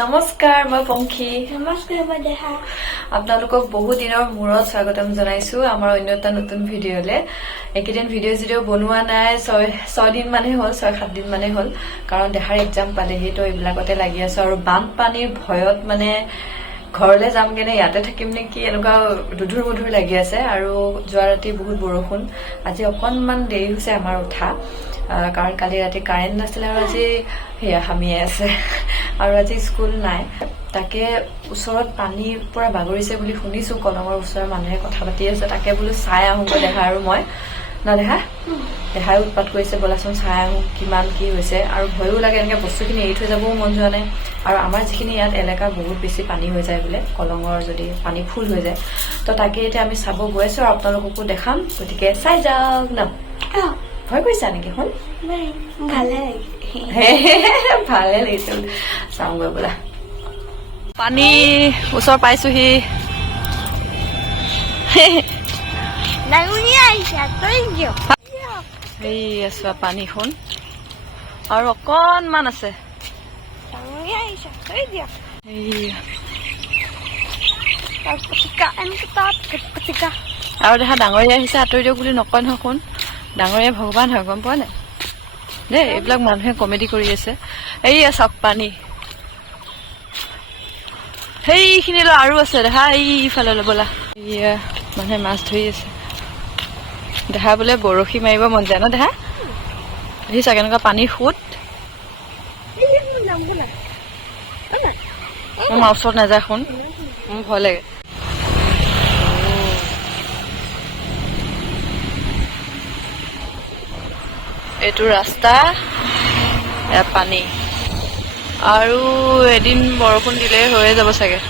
নমস্কাৰ মই পংখী নমস্কাৰ মই দেহা আপোনালোকক বহু দিনৰ মূৰত স্বাগতম জনাইছো আমাৰ অন্য এটা নতুন ভিডিঅ'লে এইকেইদিন ভিডিঅ' বনোৱা নাই 6 দিন মানে হ'ল 6-7 দিন মানে হ'ল কাৰণ দেহাৰ এক্সাম পালেহি তো এইবিলাকতে লাগি আছো আৰু বানপানীৰ ভয়ত মানে ঘৰলৈ যামগে নে ইয়াতে থাকিম নেকি এনেকুৱা দুধুৰ মুধুৰ লাগি আছে আৰু যোৱা ৰাতি বহুত বৰষুণ আজি অকণমান দেৰি হৈছে আমাৰ উঠা কাৰণ কালি ৰাতি কাৰেণ্ট নাছিলে আৰু আজি হেয়া হামিয়ে আছে আৰু আজি স্কুল নাই তাকে ওচৰত পানী পুৰা বাগৰিছে বুলি শুনিছো কলমৰ ওচৰৰ মানুহে কথা পাতি আছে তাকে বোলো চাই আহোঁগৈ দেহা আৰু মই না দেহাই উৎপাত কৰিছে বলাচোন চাই আহোঁ কিমান কি হৈছে আৰু ভয়ো লাগে এনেকৈ বস্তুখিনি এৰি থৈ যাবও মন যোৱা নাই আৰু আমাৰ যিখিনি ইয়াত এলেকা বহুত বেছি পানী হৈ যায় বোলে কলঙৰ যদি পানী ফুল হৈ যায় তো তাকে এতিয়া আমি চাব গৈ আছো আৰু আপোনালোককো দেখাম গতিকে চাই যাওক ন ভয় কৰিছা নেকি শুন ভালে লাগিছিল চাওঁগৈ বোলা পানী ওচৰ পাইছোহি এই আছো পানীখন আৰু অকণমান আছে আৰু দেখা ডাঙৰীয়া আহিছে আঁতৰি দিয়ক বুলি নকয় নহয় কোন ডাঙৰীয়া ভগৱান হয় গম পোৱা নাই দেই এইবিলাক মানুহে কমেডি কৰি আছে এইয়া চাওক পানী সেইখিনিলৈ আৰু আছে দেখা এইফালে ব'লা এয়া মানুহে মাছ ধৰি আছে দেখা বোলে বৰশী মাৰিব মন যায় ন দেখা দেখিছা কেনেকুৱা পানীৰ সোঁত মোৰ ওচৰত নাযায় শুন মোৰ ভয় লাগে এইটো ৰাস্তা এয়া পানী আৰু এদিন বৰষুণ দিলে হৈয়ে যাব চাগে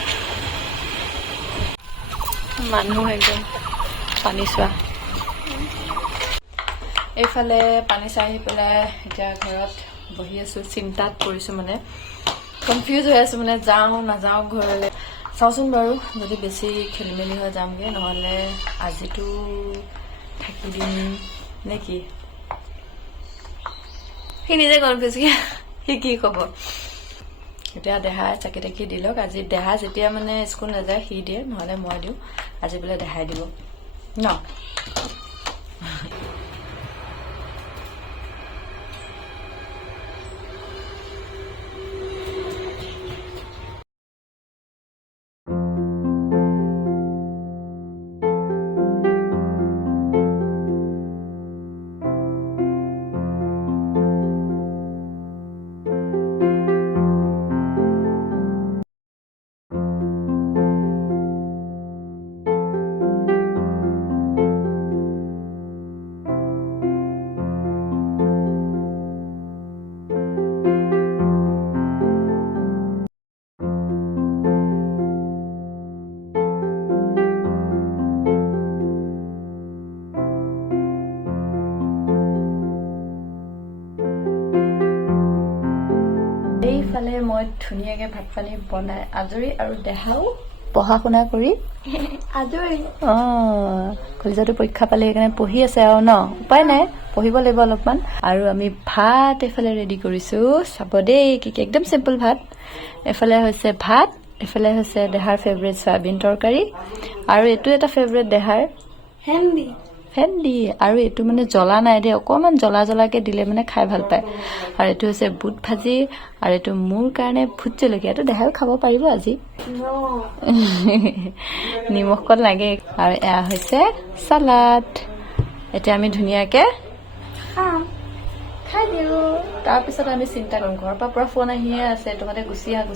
মানুহ একদম পানী চোৱা এইফালে পানী চাই আহি পেলাই এতিয়া ঘৰত বহি আছো চিন্তাত পৰিছো মানে কনফিউজ হৈ আছো মানে যাওঁ নাযাওঁ ঘৰলৈ চাওঁচোন বাৰু যদি বেছি খেলি মেলি হৈ যামগৈ নহ'লে আজিতো থাকি দিম নে কি সি নিজে কনফিউজ সি কি ক'ব এতিয়া দেহাই চাকি তাকি দিলক আজি দেহা যেতিয়া মানে স্কুল নাযায় সি দিয়ে নহ'লে মই দিওঁ আজি বোলে দেহাই দিব ন এইফালে মই ধুনীয়াকৈ ভাত পানী বনাই আজৰি আৰু দেহাও পঢ়া শুনা কৰি আজৰি কলিজাটো পৰীক্ষা পালে সেইকাৰণে পঢ়ি আছে আৰু ন উপায় নাই পঢ়িব লাগিব অলপমান আৰু আমি ভাত এইফালে ৰেডি কৰিছো চাব দেই কি একদম চিম্পল ভাত এফালে হৈছে ভাত এফালে হৈছে দেহাৰ ফেভৰেট চয়াবিন তৰকাৰী আৰু এইটো এটা ফেভৰেট দেহাৰ ভেন্দি আৰু এইটো মানে জ্বলা নাই দেই অকণমান জ্বলাকৈ দিলে মানে খাই ভাল পায় আৰু এইটো হৈছে বুট ভাজি আৰু এইটো মোৰ কাৰণে ভোট জলকীয়াটো দেখাও খাব পাৰিব আজি নিমখ কণ লাগে আৰু এয়া হৈছে চালাড এতিয়া আমি ধুনীয়াকৈ খাই দিওঁ তাৰপিছত আমি চিন্তা কৰিম ঘৰৰ পৰা পুৰা ফোন আহিয়ে আছে তোমাতে গুচি আহ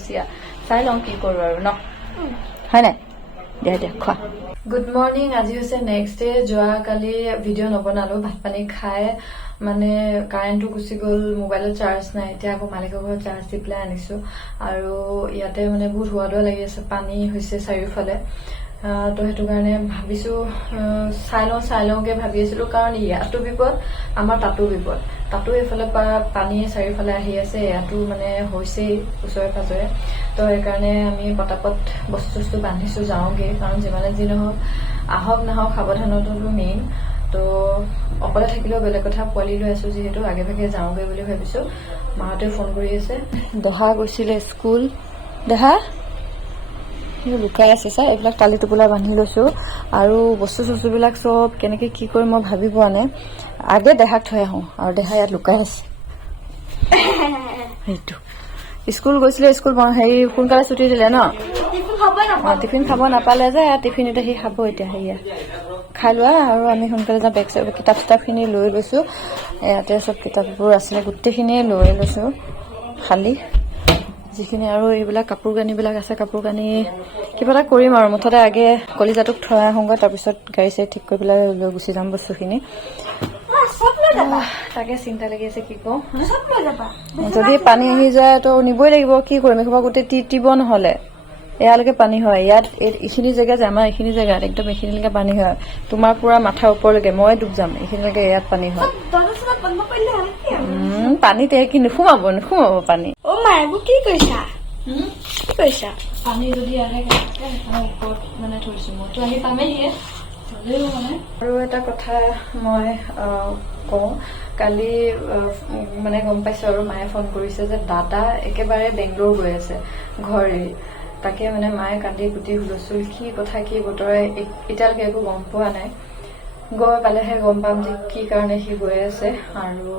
চাই লওঁ কি কৰোঁ আৰু ন হয় নাই দিয়া খোৱা গুড মৰ্ণিং আজি হৈছে নেক্সট ডে যোৱাকালি ভিডিঅ' নবনালো ভাত পানী খাই মানে কাৰেণ্টটো গুচি গ'ল মোবাইলত চাৰ্জ নাই এতিয়া আকৌ মালিকৰ ঘৰত চাৰ্জ দি পেলাই আনিছো আৰু ইয়াতে মানে বহুত হোৱা লাগি আছে পানী হৈছে চাৰিওফালে তো সেইটো কাৰণে ভাবিছো চাই লওঁকে ভাবি আছিলো কাৰণ ইয়াতো বিপদ আমাৰ তাতো বিপদ তাতো এইফালে পৰা পানী চাৰিওফালে আহি আছে ইয়াতো মানে হৈছেই ওচৰে পাজৰে তো সেইকাৰণে আমি পটাপট বস্তু বান্ধিছো যাওঁগে কাৰণ যিমানে যি নহওক আহক নাহক সাৱধানতাটো মেইন তো অকলে থাকিলেও বেলেগ কথা পোৱালি লৈ আছো যিহেতু আগে ভাগে যাওঁগে বুলি ভাবিছো মাহঁতে ফোন কৰি আছে দেহা গৈছিলে স্কুল দেহা লুকাই আছে চা এইবিলাক টালি টোপোলা বান্ধি লৈছোঁ আৰু বস্তু চস্তুবিলাক চব কেনেকৈ কি কৰি মই ভাবি পোৱা নাই আগে দেহাক থৈ আহোঁ আৰু দেহা ইয়াত লুকাই আছে সেইটো স্কুল গৈছিলে স্কুল হেৰি সোনকালে ছুটি দিলে ন টিফিন খাব নাপালে যে টিফিন এতিয়া সি খাব এতিয়া সেয়া খাই লোৱা আৰু আমি সোনকালে যাওঁ বেগ কিতাপ চিতাপখিনি লৈ লৈছোঁ ইয়াতে চব কিতাপবোৰ আছিলে গোটেইখিনিয়ে লৈ লৈছোঁ খালী যিখিনি আৰু এইবিলাক কাপোৰ কানিবিলাক আছে কাপোৰ কানি কিবা এটা কৰিম আৰু মুঠতে আগে কলিজাটোক থৈ আহোঁগৈ তাৰপিছত গাড়ী চাড়ী ঠিক কৰি পেলাই লৈ গুচি যাম বস্তুখিনি তাকে চিন্তা লাগি আছে কি কওঁ যদি পানী আহি যায় তো নিবই লাগিব কি কৰিম এইসোপা গোটেই তিতিব নহ'লে এয়ালৈকে পানী হয় ইয়াত এইখিনি জেগা যে আমাৰ এইখিনি জেগাত একদম এইখিনিলৈকে পানী হয় তোমাৰ পুৰা মাথাৰ ওপৰলৈকে মই ডুব যাম এইখিনিলৈকে ইয়াত পানী হয় পানীতে কি নোসোমাব পানী কি কৈছা পানী যদি আহে ওপৰত মানে থৈছো মইতো আহি পামেহিয়ে আৰু এটা কথা মই কওঁ কালি মানে গম পাইছো আৰু মায়ে ফোন কৰিছে যে দাদা একেবাৰে বেংগলোৰ গৈ আছে ঘৰ এৰি তাকে মানে মায়ে কান্দি কুটি হুলস্থুল কি কথা কি বতৰে এতিয়ালৈকে একো গম পোৱা নাই গৈ পালেহে গম পাম যে কি কাৰণে সি গৈ আছে আৰু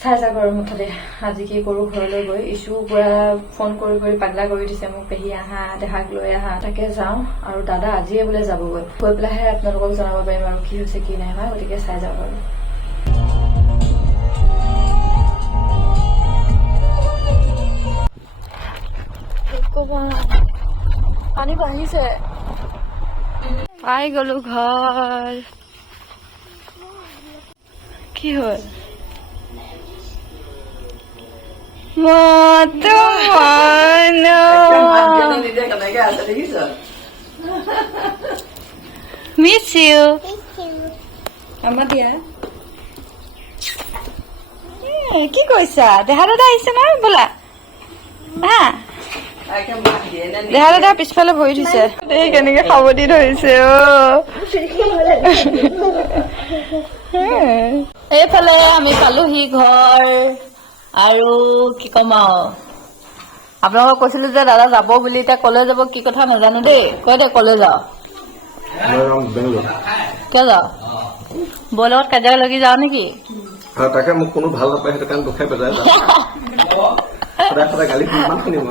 চাই যাক আৰু মুঠতে আজি কি কৰো ঘৰলৈ গৈ ইছ্যু পুৰা ফোন কৰি কৰি পাগলা কৰি দিছে মোক পেহী আহা দেহাক লৈ আহা তাকে যাওঁ আৰু দাদা আজিয়ে বোলে যাবগৈ গৈ পেলাইহে আপোনালোকক জনাব পাৰিম আৰু কি হৈছে কি নাই হোৱা গতিকে চাই যাওক আৰু পানী বাঢ়িছে পাই গলো ঘৰ কি হ'ল মিছ ইউ আমাৰ দিয়া কি কৈছা দেহা দাদা আহিছে নহয় বোলা হা দেহা দাদা পিছফালে ভৰি থৈছে এই কেনেকে সাৱধি ধৰিছে এইফালে আমি পালোহি ঘৰ আৰু কি কম আৰু আপোনালোকক কৈছিলো যে দাদা যাব বুলি এতিয়া কলে যাব কি কথা নাজানো দেই কৈ দে কলে যাও কিয় যাও বৌৰ লগত কাজিয়া লাগি যাও নেকি তাকে মোক কোনো ভাল নাপায় সেইটো কাৰণে দুখাই পেলাই সদায় সদায় গালি কিমান শুনিম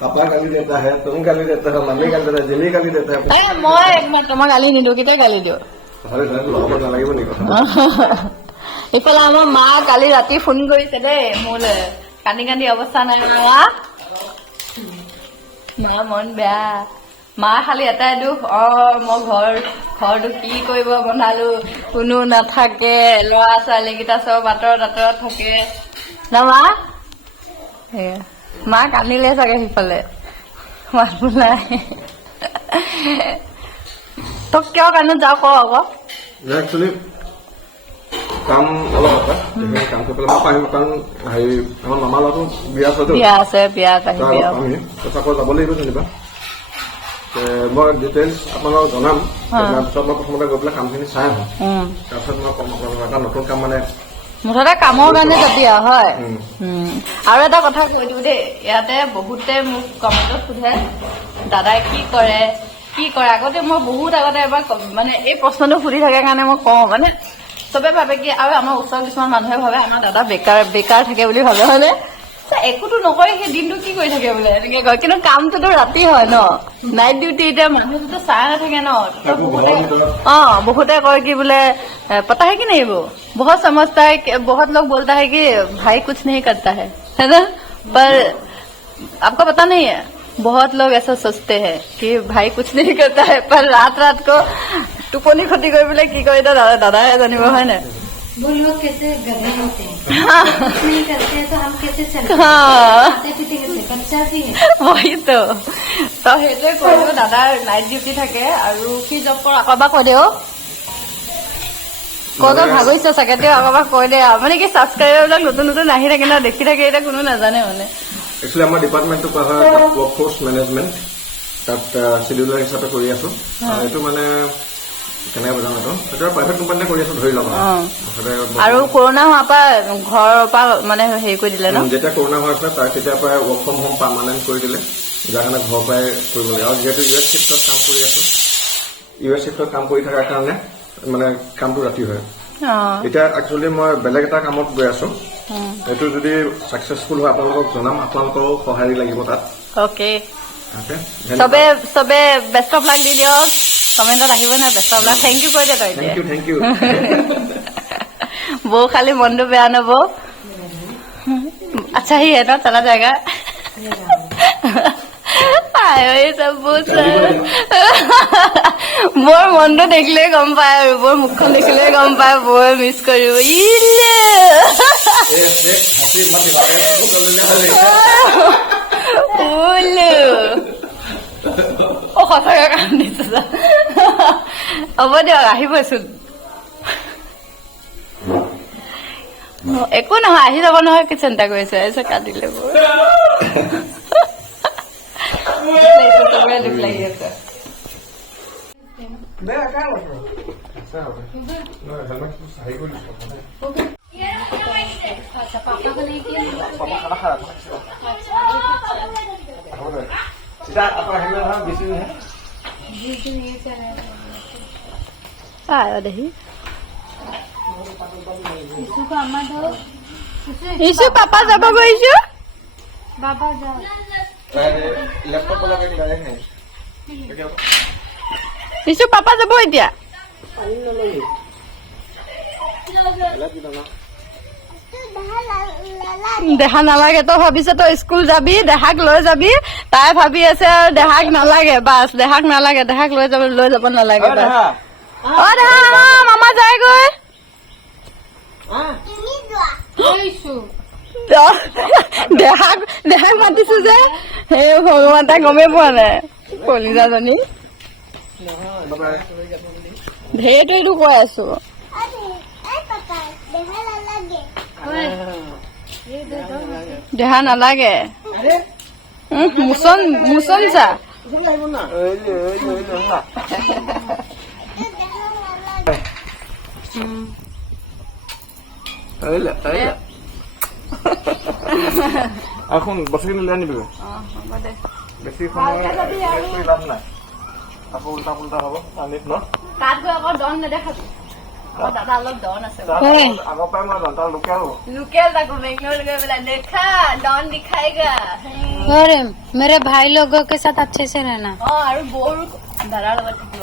পাপা গালি দেতা হে তুম গালি দেতা হে মামী গালি দেতা জেলি গালি দেতা হে মই একমাত্ৰ তোমাক গালি নিদিওঁ কেতিয়া গালি দিওঁ লগাব নালাগিব নেকি কথা ইফালে আমাৰ মা কালি ৰাতি ফোন কৰিছে দেই মোলৈ কান্দি কান্দি অৱস্থা নাই মা মন বেয়া মা খালি এটাই দুখ মই ঘৰটো কি কৰিব বনালো কোনো নাথাকে ল'ৰা ছোৱালী কেইটা চব আঁতৰত আঁতৰত থাকে না মা মা কান্দিলে চাগে সিফালে মানুহ নাই তোক কিয় কাৰণে যাওঁ ক আকৌ একচুৱেলি কাম অলপ আছে কাম কৰি পেলাই মই পাৰিম কাৰণ হেৰি আমাৰ মামাৰ লগতো বিয়া আছে আমি আকৌ যাব লাগিব যেনিবা মই ডিটেইলছ আপোনালোকক জনাম তাৰপিছত মই প্ৰথমতে গৈ পেলাই কামখিনি চাই আহোঁ তাৰপিছত মই এটা নতুন কাম মানে মুঠতে কামৰ কাৰণে যাবি হয় আৰু এটা কথা কৈ দিওঁ দেই ইয়াতে বহুতে মোক কমেণ্টত সোধে দাদাই কি কৰে আগতে মই বহুত আগতে এবাৰ মানে এই প্ৰশ্নটো সুধি থাকে কাৰণে মই কওঁ মানে চবে ভাবে কি আৰু আমাৰ ওচৰৰ কিছুমান মানুহে ভাবে আমাৰ দাদা বেকাৰ থাকে বুলি ভাবে হয়নে একোতো নকৰে সেই দিনটো কি কৰি থাকে বোলে এনেকে কয় কিন্তু কামটোতো ৰাতি হয় ন নাইট ডিউটি এতিয়া মানুহটোতো চাই নাথাকে ন বহুতে কয় কি বোলে पता है कि नहीं वो बहुत समझता है बहुत लोग बोलता है कि भाई कुछ नहीं करता है ना पर आपको पता नहीं है बहुत लोग ऐसा सोचते हैं कि भाई कुछ नहीं करता है पर रात को टुपनी खटी कर बोले की करे दादा है जानिब है ना वो लोग कैसे गधे होते हैं कुछ नहीं करते हैं तो हम कैसे चलते बच्चा सी है वही तो সেইটোৱে কৈ দিওঁ দাদাৰ নাইট ডিউটি থাকে আৰু কি জব কৰ আকৌ এবাৰ কৈ দিওঁ কত ভাগিছে চাগে তেওঁ আকৌ কৈ দে মানে কি ছাবস্ক্ৰাইবাৰ বিলাক নতুন নতুন আহি থাকে না দেখি থাকে এতিয়া কোনো নাজানে মানে একচুৱেলি আমাৰ ডিপাৰ্টমেণ্টটো কোৱা হয় ৱৰ্কফৰ্চ মেনেজমেণ্ট তাত চিডিউলাৰ হিচাপে কৰি আছো এইটো মানে কেনেকৈ বুজাম এইটো এতিয়া প্ৰাইভেট কোম্পানীতে কৰি আছো ধৰি লওক আৰু কৰোণা হোৱাৰ পৰা ঘৰৰ পৰা মানে হেৰি কৰি দিলে ন যেতিয়া কৰোণা হৈ আছিলে তাৰ তেতিয়াৰ পৰাই ৱৰ্ক ফ্ৰম হোম পাৰ্মানেণ্ট কৰি দিলে যাৰ কাৰণে ঘৰৰ পৰাই কৰিব লাগে আৰু যিহেতু ইউ এছ শিফ্টত কাম কৰি আছো ইউ এছ শিফ্টত কাম কৰি থকাৰ কাৰণে মানে কামটো ৰাতি হয় এতিয়া একচুৱেলি মই বেলেগ এটা কামত গৈ আছো এইটো যদি ছাকচেছফুল হয় আপোনালোকক জনাম আপোনালোকৰো সঁহাৰি লাগিব তাত অ'কে চবে বেষ্ট অফ লাক দি দিয়ক কমেণ্টত আহিব নহয় best of luck thank you কৈ দে তই থেংক ইউ বৌ খালি মনটো বেয়া নব আচ্ছা হি है ना चला जाएगा আয়ো এই চব বৰ মনটো দেখিলে গম পায় আৰু বৰ মুখখন দেখিলে গম পায় বৌয়ে মিছ কৰিব সঁচাকে কাম দিছে হ'ব দিয়ক আহিবচোন একো নহয় আহি যাব নহয় কি চিন্তা কৰিছে কাটিলে বৰ দুখ লাগি আছে আয়ো দেখি ইছু পাপা যাব গৈছো बाबा जाओ লেপটপ ইছু পাপা যাব এতিয়া দেহা নালাগে তই ভাবিছ তই স্কুল যাবি দেহাক লৈ যাবি তাই ভাবি আছে আৰু দেহাক নালাগে বাছ দেহাক নালাগে দেহাক লৈ যাব নালাগে বাছ অ দেহা মামা যায়গৈ দেহাক মাতিছো যে সেই ভগৱান তাই গমেই পোৱা নাই কলিজাজনী ঢেৰটো এইটো কৈ আছো দেহা নালাগে মুচন চা এখন বস্তুখিনি লৈ আনিবি বেছি সময় লাভ নাই আকৌ উল্টা পুল্টা হ'ব পানীত ন তাত গৈ আকৌ দন নেদেখাবি দাদা অলপ দন আছে আগৰ পৰাই মই দন্তা লোকেল তাকো বেংগলোर गए बोला देखा डॉन दिखाएगा और मेरे भाई लोगों के साथ अच्छे से रहना আৰু বৰ দাদাৰ লগত থাকিব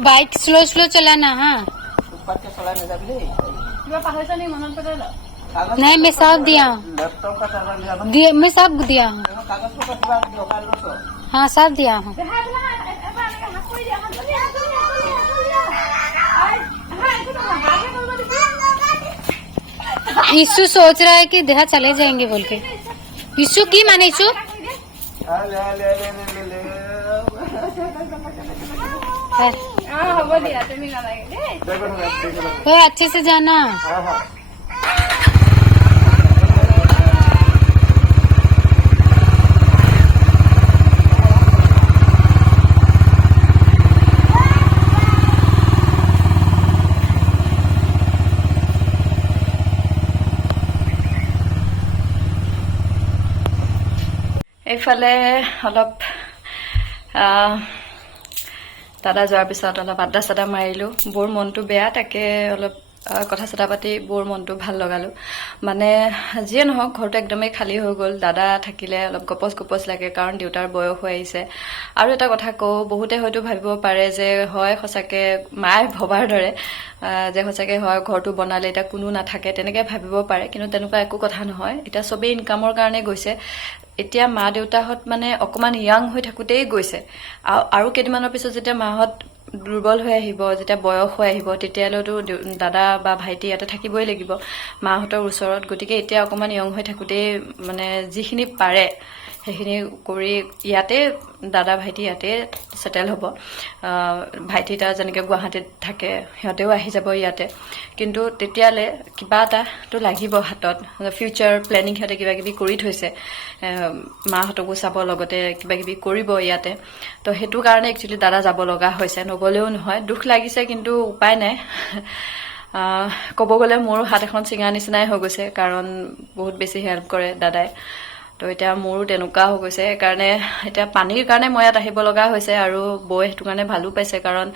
बाइक स्लो स्लो चलाना हाँ কিবা পাহৰিছ নি মনত পেলাল नहीं मैं सब दिया हूँ मैं सब दिया हूँ हाँ सब दिया हूँ यीशु सोच रहा है कि देहा चले जाएंगे बोल के यीशु की माने यीशु হ'ব দিয়া তুমি নালাগে দেই तो अच्छे से जाना এইফালে অলপ দাদা যোৱাৰ পিছত অলপ আড্ডা চাড্ডা মাৰিলোঁ বৰ মনটো বেয়া তাকে অলপ কথা চথা পাতি বৰ মনটো ভাল লগালোঁ মানে যিয়ে নহওক ঘৰটো একদমেই খালী হৈ গ'ল দাদা থাকিলে অলপ গপচ লাগে কাৰণ দেউতাৰ বয়স হৈ আহিছে আৰু এটা কথা কওঁ বহুতে হয়তো ভাবিব পাৰে যে হয় সঁচাকৈ মায়ে ভবাৰ দৰে যে সঁচাকৈ হয় ঘৰটো বনালে এতিয়া কোনো নাথাকে তেনেকৈ ভাবিব পাৰে কিন্তু তেনেকুৱা একো কথা নহয় এতিয়া চবেই ইনকামৰ কাৰণে গৈছে এতিয়া মা দেউতাহঁত মানে অকণমান য়াং হৈ থাকোঁতেই গৈছে আৰু কেইদিনমানৰ পিছত যেতিয়া মাহঁত দুৰ্বল হৈ আহিব যেতিয়া বয়স হৈ আহিব তেতিয়ালৈতো দাদা বা ভাইটি ইয়াতে থাকিবই লাগিব মাহঁতৰ ওচৰত গতিকে এতিয়া অকণমান য়ং হৈ থাকোঁতেই মানে যিখিনি পাৰে সেইখিনি কৰি ইয়াতে দাদা ভাইটি ইয়াতে ছেটেল হ'ব। ভাইটি তাৰ যেনেকৈ গুৱাহাটীত থাকে সিহঁতেও আহি যাব ইয়াতে, কিন্তু তেতিয়ালৈ কিবা এটাতো লাগিব হাতত, ফিউচাৰ প্লেনিং সিহঁতে কিবা কিবি কৰি থৈছে, মাহঁতকো চাব, লগতে কিবা কিবি কৰিব ইয়াতে। তো সেইটো কাৰণে একচুৱেলি দাদা যাব লগা হৈছে, নগ'লেও নহয়। দুখ লাগিছে কিন্তু উপায় নাই। ক'ব গ'লে মোৰো হাত এখন চিঙা নিচিনাই হৈ গৈছে, কাৰণ বহুত বেছি হেল্প কৰে দাদাই। তো এতিয়া মোৰো তেনেকুৱা হৈ গৈছে, সেইকাৰণে এতিয়া পানীৰ কাৰণে মই ইয়াত আহিব লগা হৈছে। আৰু বৌয়ে সেইটো কাৰণে ভালো পাইছে, কাৰণ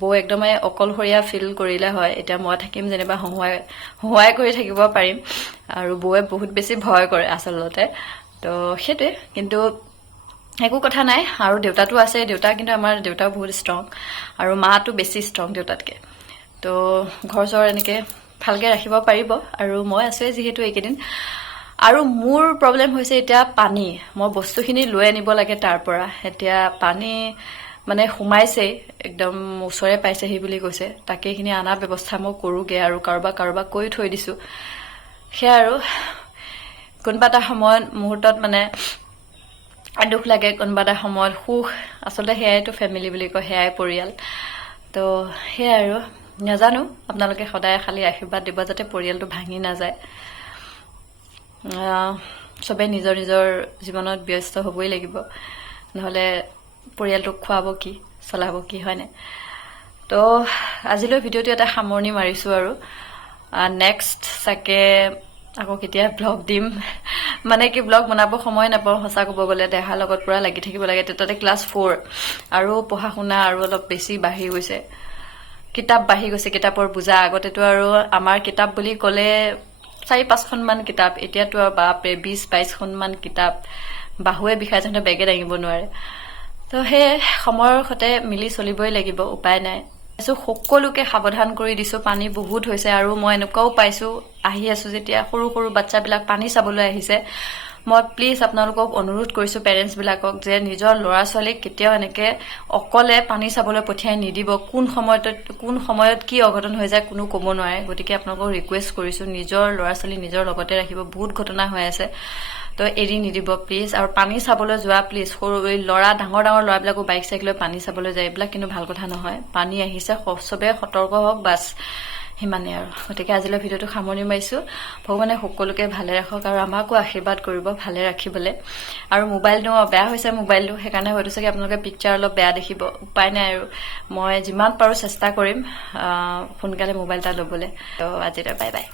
বৌ একদমেই অকলশৰীয়া ফিল কৰিলে হয়। এতিয়া মই থাকিম যেনিবা সহায় কৰি থাকিব পাৰিম, আৰু বৌয়ে বহুত বেছি ভয় কৰে আচলতে। তো সেইটোৱে, কিন্তু একো কথা নাই। আৰু দেউতাটো আছে, কিন্তু আমাৰ দেউতাও বহুত ষ্ট্ৰং, আৰু মাটো বেছি ষ্ট্ৰং দেউতাতকৈ। তো ঘৰ চৰ এনেকৈ ভালকৈ ৰাখিব পাৰিব, আৰু মই আছোৱেই যিহেতু এইকেইদিন। আৰু মোৰ প্ৰব্লেম হৈছে এতিয়া পানী, মই বস্তুখিনি লৈ আনিব লাগে তাৰ পৰা। এতিয়া পানী মানে সোমাইছেই, একদম ওচৰে পাইছেহি বুলি কৈছে, তাকে এইখিনি অনাৰ ব্যৱস্থা মই কৰোঁগৈ, আৰু কাৰোবাক কৈ থৈ দিছোঁ। সেয়া আৰু কোনোবা এটা সময়ত মুহূৰ্তত মানে দুখ লাগে, কোনোবা এটা সময়ত সুখ। আচলতে সেয়াইতো ফেমিলি বুলি কয়, সেয়াই পৰিয়াল। তো সেয়াই আৰু নাজানো, আপোনালোকে সদায় খালি আশীৰ্বাদ দিব যাতে পৰিয়ালটো ভাঙি নাযায়। চবেই নিজৰ নিজৰ জীৱনত ব্যস্ত হ'বই লাগিব, নহ'লে পৰিয়ালটোক খুৱাব কি, চলাব কি, হয়নে? তো আজিলৈ ভিডিঅ'টো এটা সামৰণি মাৰিছোঁ, আৰু নেক্সট চাগে আকৌ কেতিয়া ব্লগ দিম, মানে কি ব্লগ বনাব সময় নাপাওঁ সঁচা ক'ব গ'লে। দেহাৰ লগত পূৰা লাগি থাকিব লাগে, তাতে ক্লাছ 4, আৰু পঢ়া শুনা আৰু অলপ বেছি বাঢ়ি গৈছে, কিতাপ বাঢ়ি গৈছে, কিতাপৰ বোজা। আগতেতো আৰু আমাৰ কিতাপ বুলি ক'লে 4-5খনমান কিতাপ, এতিয়াতো আৰু বাপৰে 20-22খনমান কিতাপ, বাহুৱে বিষাই যাওঁতে বেগে দাঙিব নোৱাৰে। তো সেই সময়ৰ সৈতে মিলি চলিবই লাগিব, উপায় নাই। সকলোকে সাৱধান কৰি দিছোঁ, পানী বহুত হৈছে। আৰু মই এনেকুৱাও পাইছোঁ, আহি আছোঁ যেতিয়া সৰু সৰু বাচ্চাবিলাক পানী চাবলৈ আহিছে। মই প্লিজ আপোনালোকক অনুৰোধ কৰিছোঁ, পেৰেণ্টছবিলাকক, যে নিজৰ ল'ৰা ছোৱালীক কেতিয়াও এনেকৈ অকলে পানী চাবলৈ পঠিয়াই নিদিব। কোন সময়ত কি অঘটন হৈ যায় কোনো ক'ব নোৱাৰে। গতিকে আপোনালোকক ৰিকুৱেষ্ট কৰিছোঁ, নিজৰ ল'ৰা ছোৱালী নিজৰ লগতে ৰাখিব। বহুত ঘটনা হৈ আছে, তো এৰি নিদিব প্লিজ। আৰু পানী চাবলৈ যোৱা প্লিজ, সৰু ডাঙৰ ল'ৰাবিলাকো বাইক চাইক লৈ পানী চাবলৈ যায়, এইবিলাক কিন্তু ভাল কথা নহয়। পানী আহিছে, চবেই সতৰ্ক হওক, বাছ সিমানেই আৰু। গতিকে আজিলৈ ভিডিঅ'টো সামৰণি মাৰিছোঁ। ভগৱানে সকলোকে ভালে ৰাখক, আৰু আমাকো আশীৰ্বাদ কৰিব ভালে ৰাখিবলৈ। আৰু মোবাইলটো বেয়া হৈছে, মোবাইলটো সেইকাৰণে হয়তো চাগে আপোনালোকে পিকচাৰ অলপ বেয়া দেখিব, উপায় নাই। আৰু মই যিমান পাৰোঁ চেষ্টা কৰিম সোনকালে মোবাইল এটা ল'বলৈ। তো আজিলৈ বাই বাই।